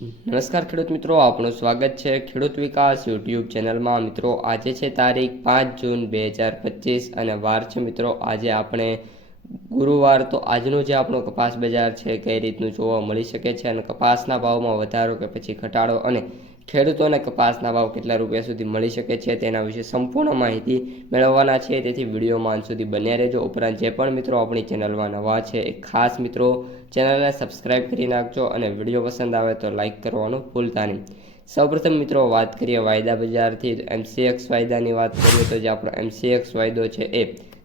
નમસ્કાર ખેડૂત મિત્રો, આપનું સ્વાગત છે ખેડૂત વિકાસ યુટ્યુબ ચેનલમાં। મિત્રો આજે છે તારીખ 5 જૂન 2025 અને વાર છે મિત્રો આજે આપણે ગુરુવાર। તો આજનો જે આપણો કપાસ બજાર છે કઈ રીતનું જોવા મળી શકે છે અને કપાસના ભાવમાં વધારો કે પછી ઘટાડો અને ખેડૂતોને કપાસના ભાવ કેટલા રૂપિયા સુધી મળી શકે છે તેના વિશે સંપૂર્ણ માહિતી મેળવવાના છે, તેથી વિડીયોમાં અંત સુધી બન્યા રહેજો। ઉપરાંત જે પણ મિત્રો આપણી ચેનલમાં નવા છે એ ખાસ મિત્રો ચેનલને સબસ્ક્રાઇબ કરી નાખજો અને વિડીયો પસંદ આવે તો લાઇક કરવાનું ભૂલતા નહીં। સૌપ્રથમ મિત્રો વાત કરીએ વાયદા બજારથી। MCX વાયદાની વાત કરીએ તો જે આપણો MCX વાયદો છે એ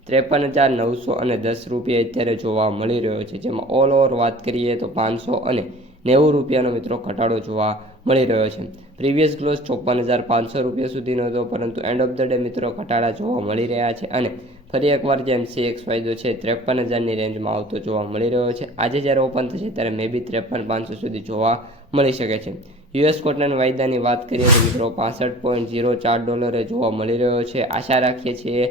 53,910 રૂપિયા અત્યારે જોવા મળી રહ્યો છે, જેમાં ઓલ ઓવર વાત કરીએ તો 590 રૂપિયાનો મિત્રો ઘટાડો જોવા મળી રહ્યો છે। પ્રીવિયસ ક્લોઝ 54,500 રૂપિયા સુધીનો હતો, પરંતુ એન્ડ ઓફ ધ ડે મિત્રો ઘટાડા જોવા મળી રહ્યા છે અને ફરી એકવાર જે MCX વાયદો છે 53,000ની રેન્જમાં આવતો જોવા મળી રહ્યો છે। આજે જ્યારે ઓપન થશે ત્યારે મે બી 53,500 સુધી જોવા મળી શકે છે। US કોટન વાયદાની વાત કરીએ તો મિત્રો $65.04 જોવા મળી રહ્યો છે। આશા રાખીએ છીએ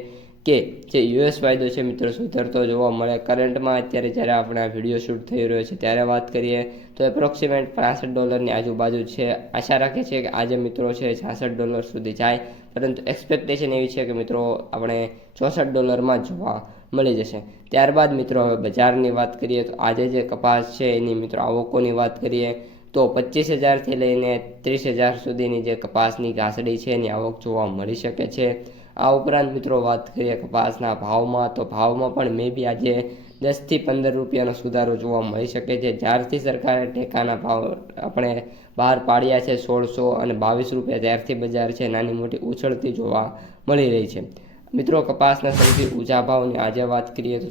કે જે US વાયદો છે મિત્રો સુધરતો જોવા મળે। કરંટમાં અત્યારે જ્યારે આપણે આ વિડીયો શૂટ થઈ રહ્યો છે ત્યારે વાત કરીએ તો એપ્રોક્સિમેટ $65ની આજુબાજુ છે। આશા રાખીએ છીએ કે આજે મિત્રો છે $66 સુધી જાય, પરંતુ એક્સપેક્ટેશન એવી છે કે મિત્રો આપણે $64માં જોવા મળી જશે। ત્યારબાદ મિત્રો હવે બજારની વાત કરીએ તો આજે જે કપાસ છે એની મિત્રો આવકોની વાત કરીએ તો 25,000થી લઈને 30,000 સુધીની જે કપાસની ઘાસડી છે એની આવક જોવા મળી શકે છે। આ ઉપરાંત મિત્રો વાત કરીએ કપાસના ભાવમાં તો ભાવમાં પણ મે બી આજે 10થી 15 રૂપિયાનો સુધારો જોવા મળી શકે છે। જ્યારથી સરકારે ટેકાના ભાવ આપણે બહાર પાડ્યા છે 1600 અને 22 રૂપિયા, ત્યારથી બજાર છે નાની મોટી ઉછળતી જોવા મળી રહી છે। મિત્રો કપાસના સૌથી ઊંચા ભાવની આજે વાત કરીએ તો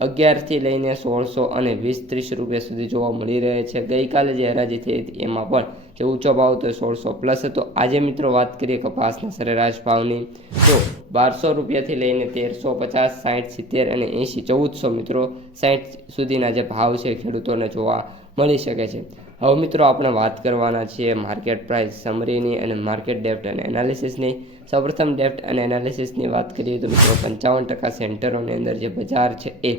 1611થી લઈને 1620-30 રૂપિયા સુધી જોવા મળી રહે છે। ગઈકાલે જે હરાજી થઈ હતી એમાં પણ જે ઊંચો ભાવ તો 1600+ હતો। આજે મિત્રો વાત કરીએ કપાસના સરેરાશ ભાવની તો 1200 રૂપિયાથી લઈને 1350, 60, 70 અને 80, 1400 મિત્રો 60 સુધીના જે ભાવ છે ખેડૂતોને જોવા મળી શકે છે। હવે મિત્રો આપણે વાત કરવાના છીએ માર્કેટ પ્રાઇસ સમરીની અને માર્કેટ ડેપ્થ અને એનાલિસિસની। સૌપ્રથમ ડેપ્થ અને એનાલિસિસની વાત કરીએ તો મિત્રો 55% સેન્ટરોની અંદર જે બજાર છે એ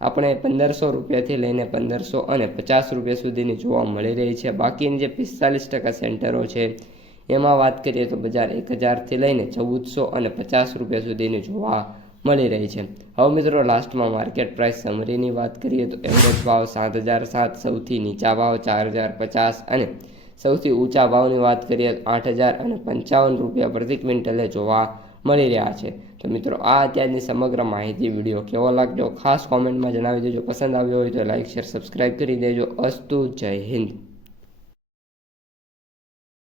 આપણે 1500 રૂપિયાથી લઈને 1550 રૂપિયા સુધીની જોવા મળી રહી છે। બાકીની જે 45% સેન્ટરો છે એમાં વાત કરીએ તો બજાર 1000થી લઈને 1450 રૂપિયા સુધીની જોવા મળી રહી છે। હવે મિત્રો લાસ્ટમાં માર્કેટ પ્રાઇસ સમરીની વાત કરીએ તો એવરેજ ભાવ 7,007, સૌથી નીચા ભાવ 4,050 અને સૌથી ઊંચા ભાવની વાત કરીએ 8,055 રૂપિયા પ્રતિ ક્વિન્ટલે જોવા મળી રહ્યા છે। તો મિત્રો આ અત્યારની સમગ્ર માહિતી વિડીયો કેવો લાગ્યો ખાસ કોમેન્ટમાં જણાવી દેજો। પસંદ આવ્યો હોય તો લાઇક, શેર, સબસ્ક્રાઇબ કરી દેજો। અસ્તુ, જય હિન્દ।